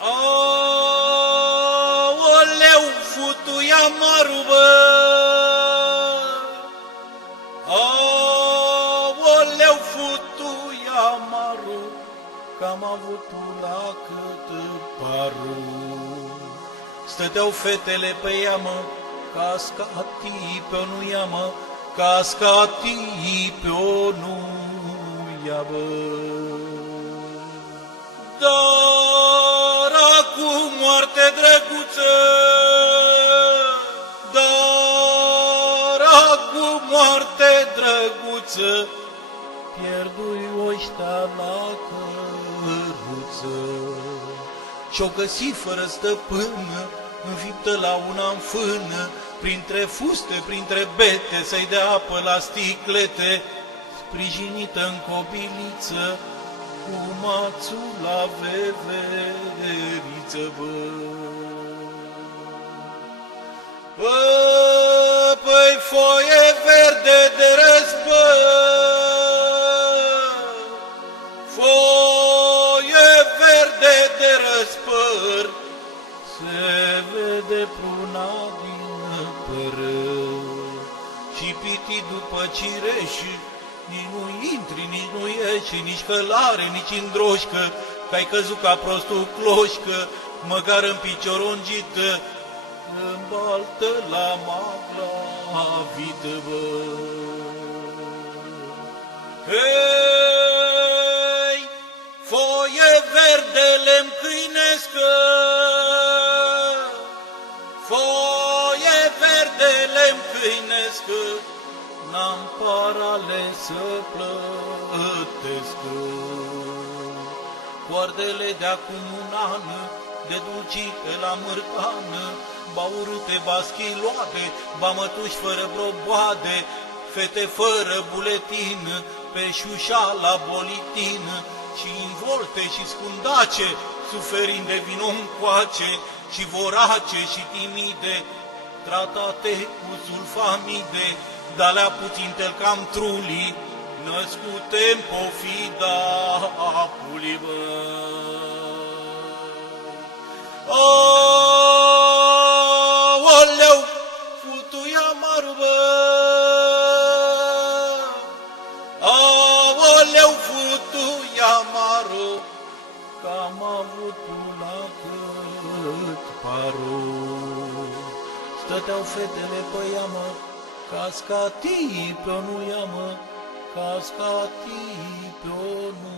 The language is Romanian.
Aoleu, futuia maru, bă! Aoleu, futuia maru, că-am avut la cât paru. Stăteau fetele pe ea, mă, cascatii pe-o nu ia, mă, cascatii pe-o nu ia, bă. Dar acum moarte drăguță, dar acum moarte drăguță, pierdui oștea la căruță. Și-o găsi fără stăpână, înfiptă la una în fână, printre fuste, printre bete, să-i dea apă la sticlete, sprijinită în cobiliță, cu mațul la veveriță, bă. Păi foie verde de răzbăr, foie verde de răzbăr, se vede pruna din părău. Și piti după cireși, nici nu intri, nici nu ieși, nici călare, nici îndroșcă, că-ai căzut ca prostul cloșcă, măcar în picior ungită, în baltă la maglavită, bă. Hei, foie verde lemn câinescă, foie verde lemn câinescă, n-am parale să plătesc. Coardele de-acum un an, de dulcite la mârcană, ba urâte, ba schiloade, ba mătuși fără broboade, fete fără buletin, pe șușa la bolitin, și involte și scundace, suferind de vino încoace, și vorace și timide, tratate cu sulfamide, de-alea puțin cam trulii, născute-n pofida apului, bă. Aoleu, futuia maru, bă. Aoleu, futuia maru, că-am avut la cât paru. Stăteau fetele pe ea, mă, cascatii pe-o nu ia, mă, cascatii pe-o nu